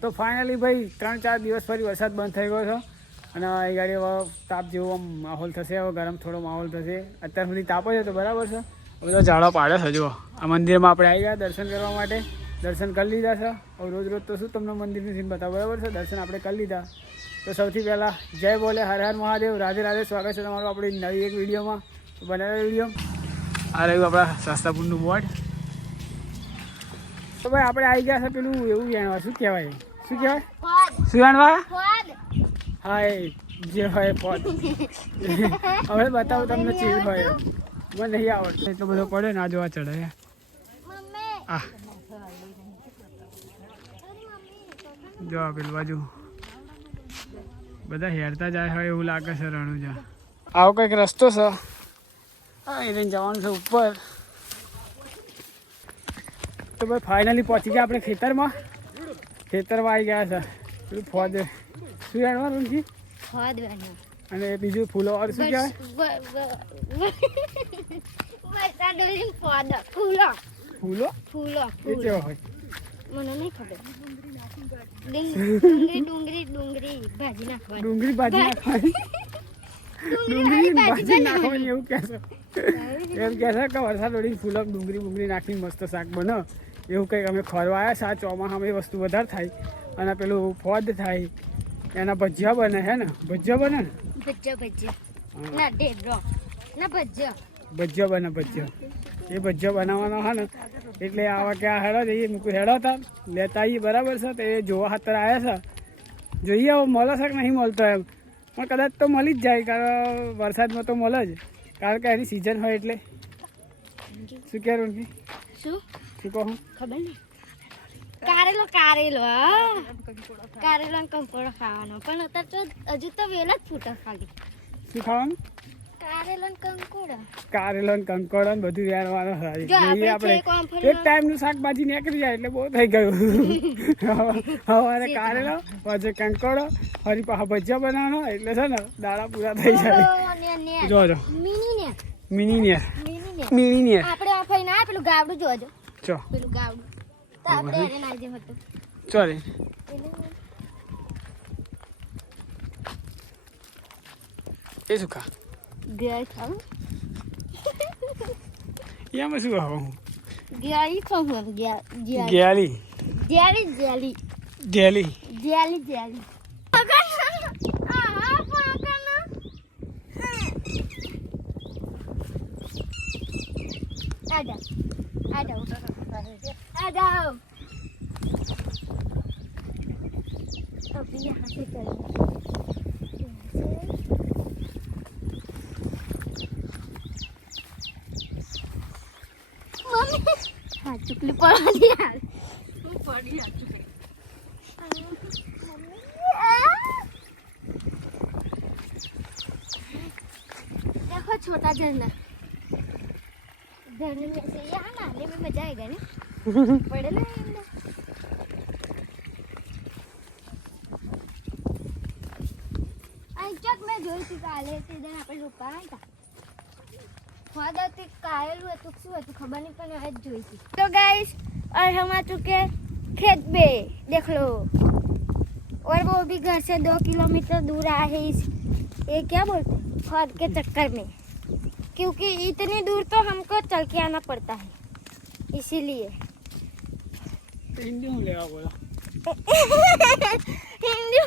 તો ફાઇનલી ભાઈ 3-4 દિવસ ફરી વરસાદ બંધ થઈ ગયો છે અને એ ગાડી હવે તાપ જેવો માહોલ થશે, હવે ગરમ થોડો માહોલ થશે. અત્યાર સુધી તાપ જ હતો, બરાબર છે. બધા ઝાડો પાડ્યા છે. જુઓ આ મંદિરમાં આપણે આવી ગયા દર્શન કરવા માટે, દર્શન કરી લીધા છે. હવે રોજ રોજ તો શું તમને મંદિરની સીન બતાવો, બરાબર છે. દર્શન આપણે કરી લીધા. તો સૌથી પહેલાં જય બોલે, હર હર મહાદેવ, રાધે રાધે. સ્વાગત છે તમારું આપણી નવી એક વિડીયોમાં. તો બનાવેલા વિડીયો આ રહ્યું આપણા શાસ્ત્રાપુરનું બોર્ડ. તો ભાઈ આપણે આવી ગયા છે પેલું એવું જાણવા, શું કહેવાય, શું કહેવાય, શું જાણવા? હા એ જે હોય પોત. હવે બતાવું તમને ચીજ હોય, મને નહીં આવડતું એટલો બધો પડે ને આ જોવા ચડે. આ જો પેલું બાજુ બધા હેરતા જાય હોય એવું લાગે છે. રણુજા આવો કંઈક રસ્તો છે. હા એ લઈને જવાનું છે ઉપર. તો ભાઈ ફાઇનલી પહોંચી ગયા આપણે ખેતરમાં. ખેતરમાં આવી ગયા છે. પેલું ફોજ શું જાણવાનું છે, અને બીજું ફૂલો વાળું શું કહેવાય, ફૂલો ફૂલો એ કેવા હોય મને નહીં ખબર. ડુંગળી ભાજી નાખવાની, ડુંગળી ભાજી નાખવાની, ડુંગળી ભાજી નાખવાની એવું કહે છે. એમ કહે છે કે વરસાદ વળી ફૂલો ડુંગળી નાખી મસ્ત શાક બને એવું કંઈક અમે ખોરવા આવ્યા છે. આ ચોમાસામાં એ વસ્તુ વધારે થાય અને પેલું ફોદ થાય, એના ભજીયા બને હે ને, ભજીયા બને ને, ભજીયા બને, ભજીયા એ ભજીયા બનાવવાનો હે ને. એટલે આવા કે આ હેડો જઈએ, મૂકું હેડો હતા લેતા આવીએ, બરાબર છે. તો એ જોવા ખાતર આવ્યા છે. જોઈએ હવે મળે છે કે નહીં મળતો એમ, પણ કદાચ તો મળી જ જાય, કારણ વરસાદમાં તો મળે જ, કારણ કે એની સિઝન હોય એટલે. શું કહે રૂનકી, શું કહું ખબર નહીં. કારેલો કારેલો કારેલો કંકોડો ખાવાનો, પણ અત્યારે તો હજુ તો વેલા જ ફૂટે ખાલી. શું ખાવાનું? કારેલો કંકોડો, કારેલો કંકોડો ને બધું વેરવાનું. જોઈએ આપણે એક ટાઈમનું શાકભાજી નીકળી જાય એટલે બહુ થઈ ગયું. સવારે કારેલો, પછી કંકોડો, ફરી પાછા ભજીયા બનાવવાનો, એટલે છે ને દાડા પૂરા થઈ જાય. જોજો મિની નેર, મિની નેર આપણે આ ફઈ ના પેલું ગાવડું જોજો, ચો પેલું ગાવડું તો આપણે એને ના જેમ હતું. ચોરે એ શું ખા ગયા ખાવું, એમાં શું ખાવું? ગયા ખાવું, ગયા ગેલી જેલી જેલી જેલી જેલી જેલી. ચુકલી પડવાની યાર, હું પડી યાર ચુકલી. देखो छोटा झरना, झरने में से यहाँ नहाने में मजा आएगा ना, पड़े ना अंदर. अंचक में જોઈ હતી કાલે તે દિન આપણે રોકાયા હતા. ફાદરથી કાયલું હતું શું હતું ખબર નહીં, પણ આજ જોઈ હતી. तो गाइस और हम आ चुके खेत में, देख लो. और वो भी घर से 2 किलोमीटर दूर आए हैं इस ये क्या बोलते हैं फौज के चक्कर में, क्योंकि इतनी दूर तो हमको चल के आना पड़ता है, इसीलिए. हिंदी में लेवा बोला, हिंदी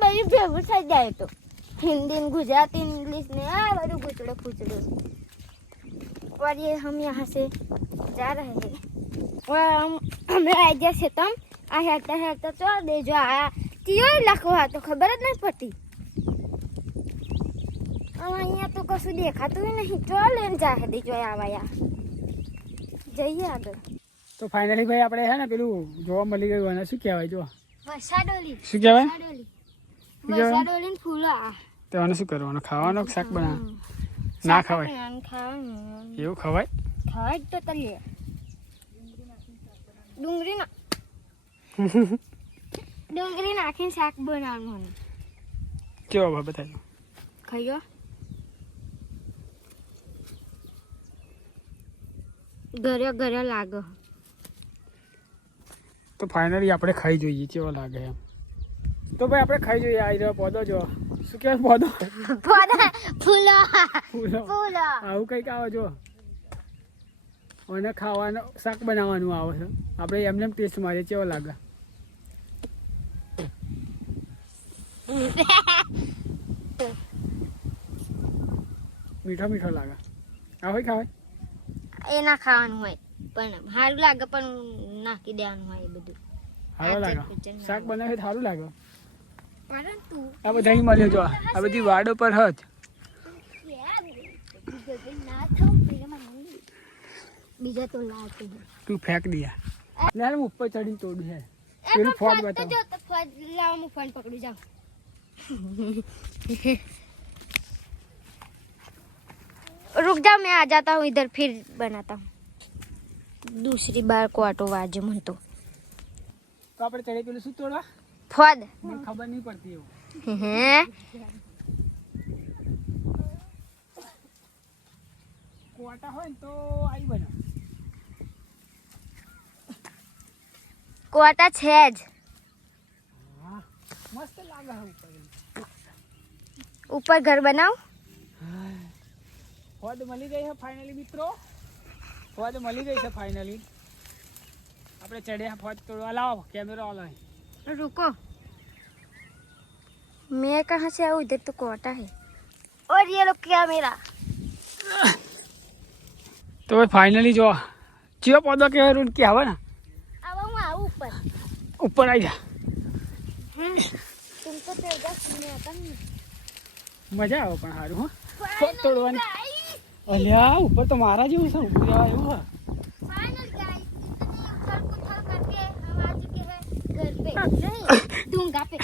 भाई भेगू થઈ જાય તો हिंदी गुजराती इंग्लिश ने आ बड़ू गुचड़ो फुचड़ो. और ये हम यहाँ से जा रहे हैं और हमें आई जैसे तुम आ हेरता हेरता चल दे जो आया तीयो लखवा तो खबर જ નહીં પડતી. અહીંયા તો કશું દેખાતું નહીં. ચો લઈને જાય દે જો આવાયા જઈએ આગળ. તો ફાઇનલી ભાઈ આપણે છે ને પેલું જોવા મળી ગયું, અને શું કહેવાય જો વરસાડોલી, શું કહેવાય, વરસાડોલી ફૂલો. તો આને શું કરવાનું, ખાવાનું શાક બનાવવાનું? ના ખવાય, એવું ખવાય? ખવાય તો તલીએ ડુંગળી ના ડુંગળી નાખીને શાક બનાવવાનું. કેવો ભાઈ બતાવ્યો, ખાયો ઘરે ઘરે લાગે. તો તો ફાઇનલી આપણે ખાઈ જોઈએ કેવો લાગે એમ. તો ભાઈ આપણે ખાઈ જોઈએ. આવી રહ્યો પોદો જો શું કહેવાય પોદો ફૂલો ફૂલો ફૂલો આવું કંઈક આવે જો અને ખાવાનું શાક બનાવવાનું આવે છે. આપણે એમને ટેસ્ટ મારીએ કેવો લાગે. મીઠો મીઠો લાગે. આ હોય ખાવાય એ ના ખાવાનું હોય પણ સારું લાગે પણ નાખી દેવાનું હોય એ બધું સારું લાગે. શાક બનાવે સારું લાગે. પરંતુ આ બધા અહીં મળ્યો જો આ બધી વાડો પર હજ બીજા તો લાવતું તું ફેંક દિયા. લે હું ઉપર ચડીને તોડું છે પેલું ફોન બતાવ. જો તો ફોન લાવ હું ફોન પકડી જાઉં. रुक जाओ मैं आ जाता हूँ इधर फिर बनाता हूँ. दूसरी बार को ऑटो वाजे मन तो તો આપણે ચડે પેલું શું તોડવા फद મને ખબર નહીં પડતી એવું. हैं કોટા હોય ને તો આવી બને. कोटा छेज હા મસ્ત લાગે છે ઉપર. ऊपर घर बनाओ. ફોદ મળી ગઈ છે ફાઇનલી મિત્રો. ફોદ મળી ગઈ છે ફાઇનલી. આપણે ચડ્યા ફોદ તોડવા. લાવો કેમેરો આલો. रुको मैं कहाँ से आऊँ इधर तो कोटा है और ये लोग क्या मेरा તો ભાઈ ફાઇનલી જો ચિયો પોદો કહેવાય રૂટ કે આવે ને अब हम आऊँ ऊपर. ઉપર આવી જા. तुमको तो इधर सुनने आता नहीं. મજા આવે પણ સારું હો ફોદ તોડવાની. અલ્યા ઉપર તો મારા જેવું છે ઉપર જવા એવું હે. फाइनल गाइस इतनी उथल-पुथल करके हम आ चुके हैं घर पे नहीं डूंगा पे.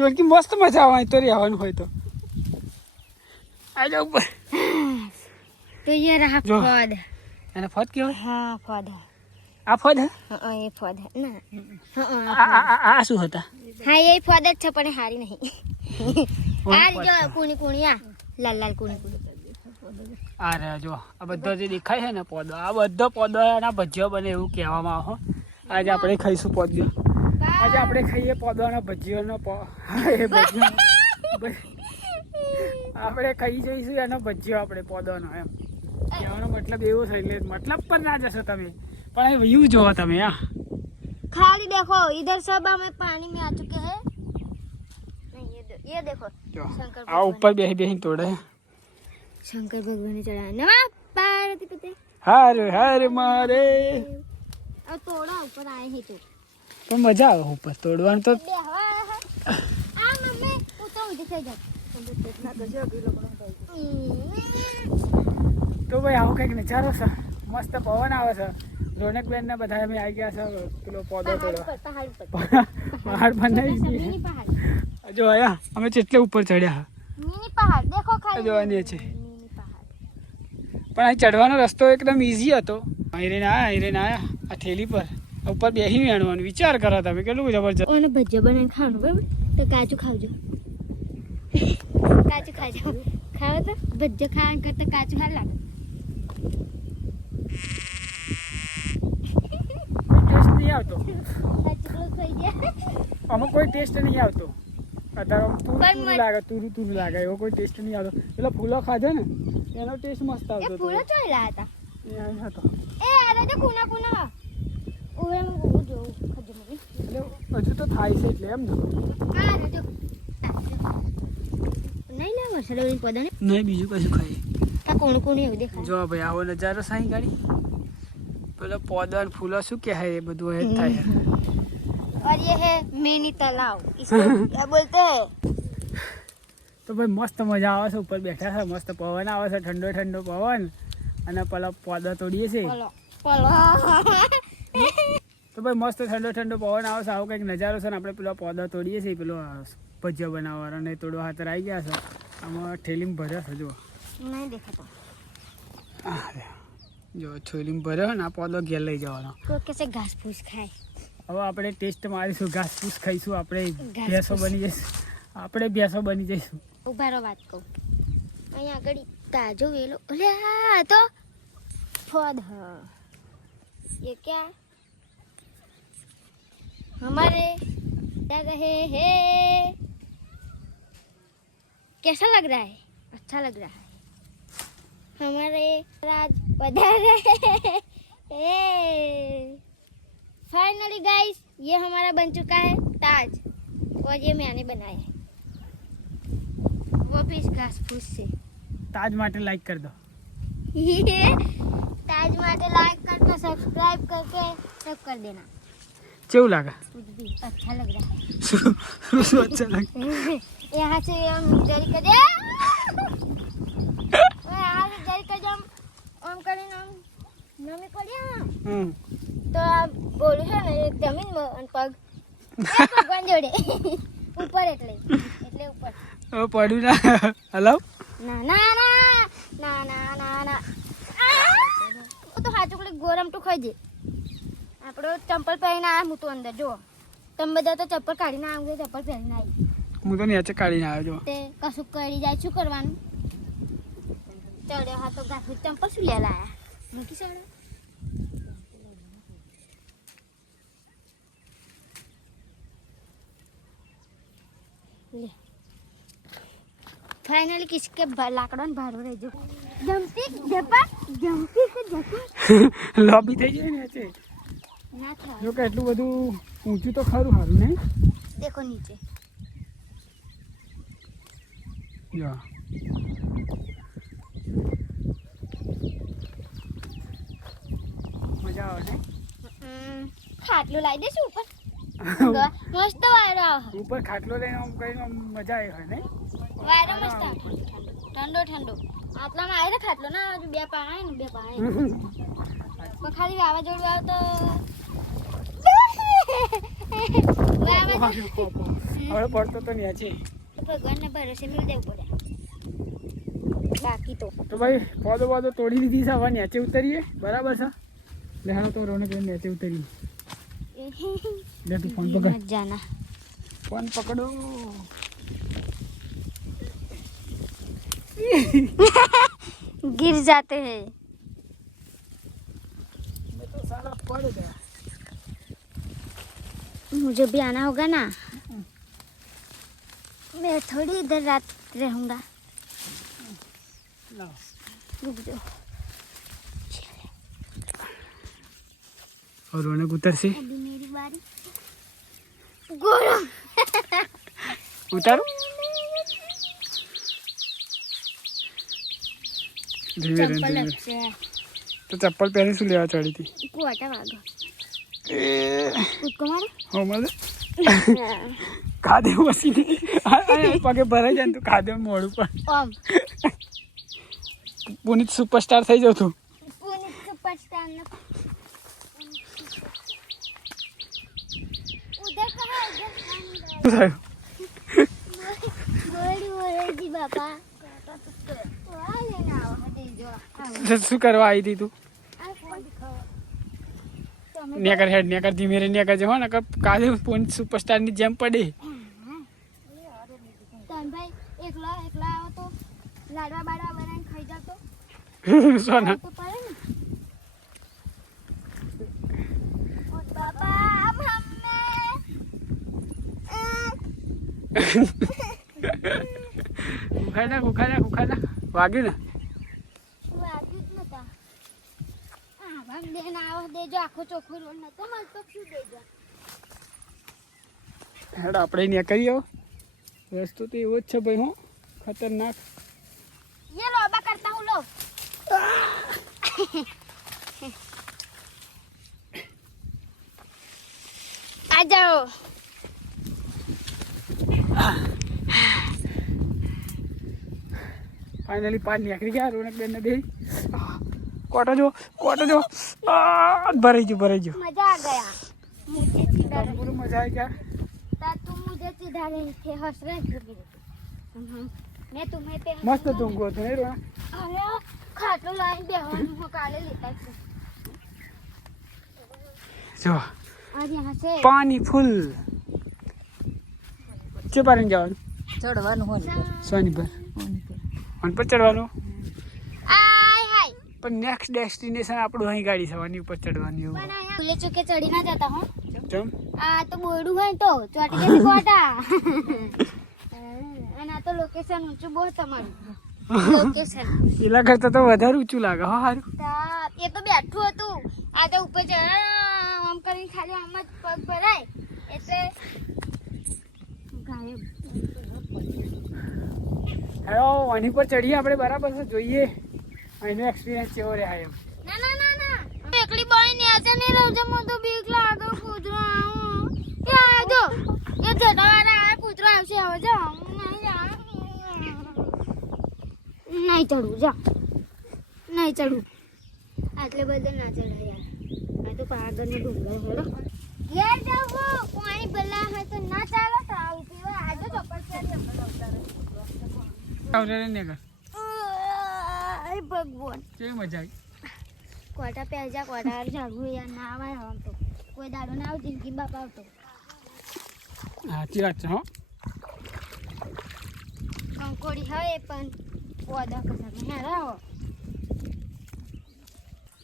રોડકી મસ્ત મજા આવે તો રહેવાનું હોય તો આ જા ઉપર. तो ये रहा जो। फद. એને ફોદ કહેવાય. हाँ फद है. આ ફોદ હે हाँ ये फद है ना. हाँ આ શું હતા हाँ ये फद है छपने हारी नहीं. आज जो कूनी कूनी आ लाल लाल कूनी कूनी. આ રે જો આ બધો જે દેખાય છે ને પોદો આ બધો પોદો એના ભજીયો બને એવું કહેવામાં આવે. આજે આપણે ખાઈશું પોદો. આજે આપણે ખાઈએ પોદોનો ભજીયોનો એ ભજીયો આપણે ખાઈ જઈશું એનો ભજીયો આપણે પોદોનો એમ કહેવાનો મતલબ એવો છે. એટલે મતલબ પર ના જશો તમે પણ એ વ્યૂ જોવો તમે. આ खाली देखो इधर सब हमें पानी में आ चुके हैं. नहीं ये देखो જો शंकर આ ઉપર બેસી બેસીને તોડે. शंकर भगवान ने चढ़ाया नमः पार्वती पते. હર હર મારે. अब तोड़ा ऊपर आए हैं तो પણ મજા આવે ઉપર તોડવાનું તો. आ मम्मी उतर उधर से जा. તો ભાઈ આવો કંઈક નજારો છે. મસ્ત પવન આવે છે. રોનકબેન ને બધા અમે આવી ગયા છે પેલો પોદો તોડવા. પહાડ બનાવી मिनी દીધી. पहाड़ જો આયા અમે જેટલે ઉપર ચડ્યા मिनी पहाड़ देखो खाली જોવાની છે. मिनी पहाड़. પણ અહીં ચડવાનો રસ્તો એકદમ ઈઝી હતો. અહીં રહીને આયા આ થેલી પર ઉપર બેસીને આણવાનું વિચાર કરો તમે કેટલું જબરજસ્ત. ઓને ભજીયા બનાવીને ખાવાનું બરાબર તો કાચું ખાવજો. કાચું ખાજો ખાવ તો ભજીયા ખાવા કરતા કાચું સારું લાગે. ટેસ્ટ નહીં આવતો કાચું ખાઈ જાય. આમાં કોઈ ટેસ્ટ નહીં આવતો. અત્યારે આમ પણ તુરું લાગે એવો કોઈ ટેસ્ટ નહીં આવતો. પેલા ફૂલો ખાધે ને એનો ટેસ્ટ મસ્ત એ આવતો. ફૂલો ચોયલા હતા. એ અહીં હતો. એ આ તો કુના કુના ઓરે હું જોઉં ખજો મમ્મી. એટલે હજુ તો થાય છે એટલે એમ ને. આ જો નહીં ના વરસાદ પદા ને નહીં બીજું કશું ખાઈએ. આ કોણ કોણ એવું દેખાય. જો ભાઈ આવો નજારો સાઈ ગાડી પેલો પોદા ને ફૂલો શું કહે એ બધું એ જ થાય. और ये है मिनी तालाब इसको क्या बोलते हैं. તો ભાઈ મસ્ત મજા આવે છે. ઉપર બેઠા છે મસ્ત પવન આવે છે ઠંડો ઠંડો પવન અને પેલા પોદા તોડીએ છીએ. પોલો પોલો તો ભાઈ મસ્ત ઠંડો ઠંડો પવન આવે છે. આવો કંઈક નજારો છે ને આપણે પેલા પોદા તોડીએ છીએ. પેલો ભજીયા બનાવવાના અને તોડવા હાથર આવી ગયા છે. આમાં ઠેલીમાં ભર્યા છે. જો नहीं देखा तो જો થેલીમાં ભર્યો ને આ પોદો ઘેર લઈ જવાનો. को कैसे घास फूस खाए. હવે આપણે ટેસ્ટ મારીશું ઘાસ ફૂસ ખાઈશું. આપણે ઘાસ ભેંસો ફૂસ. બની જઈશું. આપણે ભેંસો બની જઈશું. ઉભારો વાત કહું અહીંયા આગળ તાજો વેલો ઓલે આ તો ફોદ હ ये क्या हमारे जा रहे हैं। कैसा लग रहा है? अच्छा लग रहा है। हमारे राज पधार रहे हैं। फाइनली गाइस ये हमारा बन चुका है ताज, और ये मैंने बनाया है, वो भी इस घास फूस से। ताज माटे लाइक कर दो। ताज माटे लाइक करके सब्सक्राइब करके सब कर देना। केवं लागा? कुछ भी अच्छा लग रहा है। શું अच्छा लगे? यहाँ से हम जरी कर दे, यहाँ से जरी कर हम કરીને हम નમી પડ્યા તો આ બોલું છે ને એક જમીનમાં અને પગ ભગવાન જોડે ઉપર એટલે ઉપર પડ્યું ના હલાવ ના ના ના ના ના ના ના હું તો સાચું કઈ ગોરમ તો ખાઈ દે આપણો ચંપલ પહેરીને આવ્યા હું તો અંદર જો તમે બધા તો ચપ્પલ કાઢીને આવ્યું ચપ્પલ પહેરીને આવી હું તો નીચે કાઢીને આવ્યો તે કશું કરી જાય શું કરવાનું ચડ્યો હા તો ગાઠું ચંપલ શું લે લાયા મૂકી ચડ્યો फाइनली किसके लाकड़ों ने भाड़ो रह जो जंपी झपा जंपी के झपा લોબી થઈ જાય ને છે ना था જો કે એટલું બધું ઊંચું તો ખરું હારું નહીં देखो नीचे જો મજા આવે ને ખાટલું લાવી દેશું ઉપર મસ્ત વાયરો આવે ઉપર ખાટલો લઈને આમ કરીને આમ મજા આવી હોય ને વાયરો મસ્ત આવે ઠંડો ઠંડો આટલામાં આવે ને ખાટલો ના આવે બે પાણા આવે ને બે પાણા પણ ખાલી વાવાઝોડું આવે તો હવે પડતો તો નીચે ભગવાનના ભરોસે મિલ દેવું પડે બાકી તો ભાઈ પોદો પોદો તોડી દીધી છે હવે નીચે ઉતરીએ બરાબર છે લે હાલો તો રોનક નીચે ઉતરીએ લે તું ફોન પકડ मत जाना ફોન પકડો गिर जाते हैं मैं तो साला पड़ गया मुझे भी आना होगा ना मैं थोड़ी इधर रात रहूंगा लाओ रुक जाओ और रोनक उतर से अभी मेरी बारी गरम उतारो धीरे चप्पल धीरे अच्छे है तो चप्पल पहले से लेवा चढ़ी थी कुआटा वागो उसको मारो हो मजे खादे मशीन पगे भराई जाए तो खादे मोड़ पर ओम पुनीत सुपरस्टार થઈ જાવ તું पुनीत सुपरस्टार ने उधर कहाँ उधर बोली बोलेगी बापा लेना आओ दे जो શું કરવા આવી હતી તું आ फोन दिखाओ નેકર હેડ નેકર ધીમે રે નેકર જે હો ને કાલે પુनीत સુપરસ્ટાર ની જેમ પડે तन भाई एकला एकला आओ तो लाडवा बाडवा बनाने खाई जाओ तो સોના तो पड़े ना और पापा अब ઉખાડા વાગ્યું ને વાગ્યું જ નતા ભાગ દેને આવો દેજો આખો ચોખ્ખો રોડ નતો મળતો શું દેજો હેડ આપણે ને કરી આવો રસ્તો તો એવો જ છે ભાઈ હો ખતરનાક ये लो अबा करता हूँ लो आ जाओ ફાઇનલી પાર નીકળી ગયા રોનક બેન ને બે કોટો જો ભરાઈ ગયો मजा आ गया मुझे सीधा પૂરું મજા આવી ગયા तुम मुझे सीधा नहीं थे हंस रहे थे मैं तुम्हें पे મસ્ત ઊંઘો હતો નહીં રોનક अरे खाटलो लाइन बेहन हो काले लेता है જો और यहाँ से પાણી ફૂલ છે પાણી જવાનું ચડવાનું હોય સોની પર અને પર ચડવાનું आय हाय પણ નેક્સ્ટ ડેસ્ટિનેશન આપણું અહીં ગાડી સવાની ઉપર ચડવાની એવું भूले चुके चढ़ी ना जाता हूँ કેમ આ તો બોરડું હોય ને તો ચોટી જશે કોટા અને આ તો લોકેશન ઊંચું બહુ તમારું લોકેશન પેલા કરતા તો વધારે ઊંચું લાગે હા સારું એ તો બેઠું હતું આ તો ઉપર આમ કરીને ખાલી આમ જ પગ ભરાય એટલે ગાયબ હેલો આની પર ચડીએ આપણે બરાબર છે જોઈએ એનો એક્સપિરિયન્સ કેવો રહ્યા એમ ના ના ના ના એકલી બોય ને આસે નહીં રહું છું મને તો બીક લાગે કૂતરો આવું એ આજો એ જટાવાળા આ કૂતરો આવશે હવે જો નહીં ચડવું જા નહીં ચડવું આટલે બધે ના ચડાય યાર આ તો પાગળનો ડુંગર હેડો ઘેર જવું પાણી ભલા હોય તો ના ચાલો તો આવું પીવા આજો ચપ્પલ પહેરી ને કર ભગવાન કેવી મજા આવી કોટા પહેજા કોટા ઝાડવું યાર ના આવે આમ તો કોઈ દાડો ના આવ જિંદગી બાપ આવતો સાચી વાત છે હો કંકોડી હવે પણ પોદા કસા હેરાવો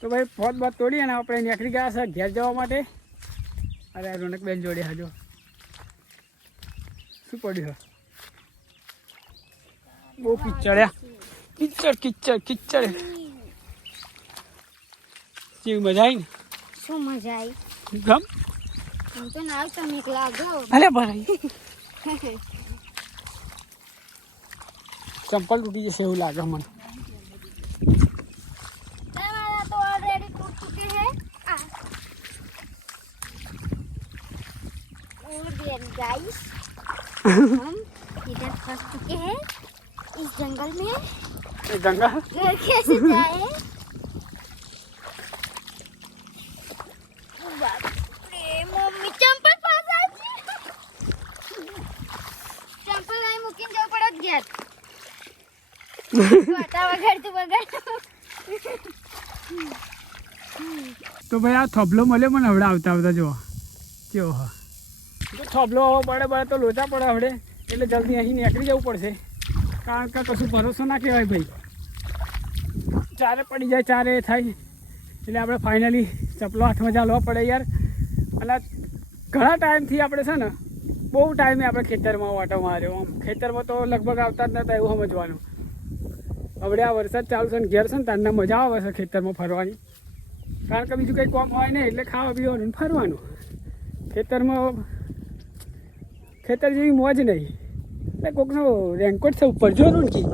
તો ભાઈ ફોત બાદ તોડી અને આપણે નીકળી ગયા છે ઘેર જવા માટે અરે રોનકબેન જોડે હજો શું પડ્યું બહુ કિચડ્યા કિચડ કેવી મજા આવી ને શું મજા આવી ગમ હું તો ના તમે લાગો અરે ભરાઈ ચંપલ તૂટી જશે એવું લાગે મને हमारा तो ऑलरेडी टूट चुके हैं और गाइस हम इधर फंस चुके हैं इस जंगल में એ ગંગા घर कैसे जाए बाप रे मम्मी चंपल पास आ चंपल आई मुकिन जाव पड़त गया वाटा वगैरह वगैरह તો ભાઈ આ થોભલો મળ્યો મને હવડે આવતા આવતા જો કેવો હા થોભલો પડે પડે તો લોચા પડે હવડે એટલે જલ્દી અહીં નીકળી જવું પડશે કારણ કે કશું ભરોસો ના કહેવાય ભાઈ ચારે પડી જાય ચારે થાય એટલે આપણે ફાઇનલી ચપલો હાથમાં ચાલવા પડે યાર અને ઘણા ટાઈમથી આપણે છે ને બહુ ટાઈમે આપણે ખેતરમાં વાટો માર્યો આમ ખેતરમાં તો લગભગ આવતા જ નહોતા એવું સમજવાનું હવે આ વરસાદ ચાલુ છે ને ઘેર છે ને તારના મજા આવે છે ખેતરમાં ફરવાની કારણ કે બીજું કંઈ કામ હોય નહીં એટલે ખાવા પીવાનું ને ફરવાનું ખેતરમાં ખેતર જેવી મોજ નહીં એટલે કોકનો રેનકોટ છે ઉપર જો ને કી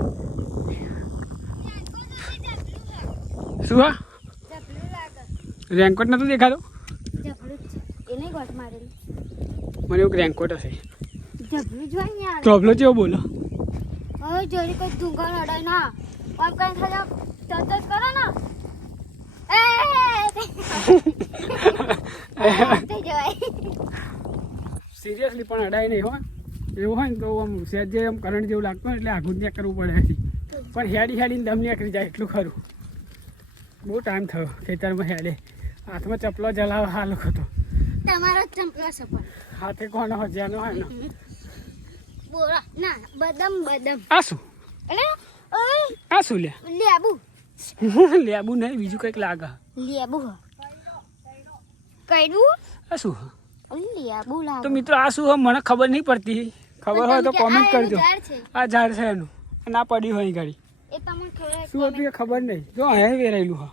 શું હા જબલું લાગે રેનકોટ નહોતો દેખાતો જબલું એને ગોટ મારેલું મને એવું રેનકોટ હશે જબલું જોઈ ને યાર પ્રોબ્લેમ કેવો બોલો હવે જોરી કોઈ ધુંગા નડાય ના આમ કઈ ખાલી તત કરો ને થઈ જવાય સિરિયસલી પણ અડાય નહીં હો એવું હોય ને તો આમ સહેજે આમ કરંટ જેવું લાગતું હોય એટલે આઘું ત્યાં કરવું પડે હજી પણ હેડીને દમ નીકળી જાય એટલું ખરું બહુ ટાઈમ થયો ખેતરમાં હેડે હાથમાં ચપલો જલાવા આ લોકો તો તમારો ચંપલો સપન હાથે કોનો હજારનો હોય ને બોરા ના બદામ બદામ આ શું અરે ઓય આ શું લે લેબુ લેબુ નહીં બીજું કંઈક લાગે લેબુ કઈનું આ શું લેબુ લાગે તો મિત્રો આ શું મને ખબર નહીં પડતી ખબર હોય તો કોમેન્ટ કરજો છે આ ઝાડ છે એનું અને આ પડ્યું હોય ગાડી એ તમને ખબર શું હતું એ ખબર નહીં જો હે વેરાયેલું હા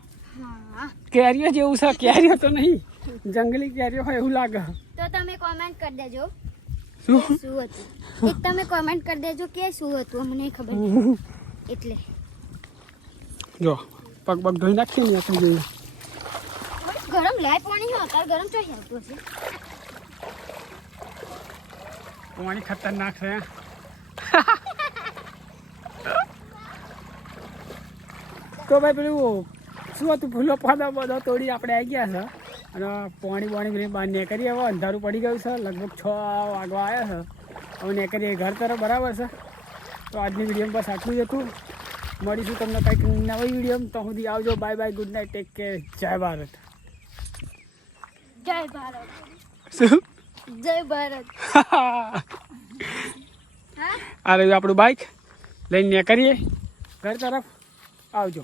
હા કેરીઓ જેવું છે કેરીઓ તો નહીં જંગલી કેરીઓ હોય એવું લાગે તો તમે કોમેન્ટ કરી દેજો શું શું હતું એ તમે કોમેન્ટ કરી દેજો કે શું હતું મને ખબર નહીં એટલે જો પગ પગ ધોઈ નાખીએ ને આપણે જોઈએ ગરમ લાય પાણી હોય અત્યારે ગરમ ચોઈ આવતું હશે પાણી ખતરનાક છે તો ભાઈ પેલું શું હતું ફૂલો પાદો બધો તોડી આપણે આવી ગયા છે અને પાણી બધી બહાર નીકળીએ હવે અંધારું પડી ગયું છે લગભગ 6 વાગવા આવ્યા છે હવે નીકળીએ ઘર તરફ બરાબર છે તો આજની વિડીયોમાં બસ આટલું જ હતું મળીશું તમને કંઈક નવી વિડીયોમાં તો સુધી આવજો bye bye good night take care જય ભારત જય ભારત શું જય ભારત આ રહ્યું આપણું બાઇક લઈને નીકળીએ ઘર તરફ આવજો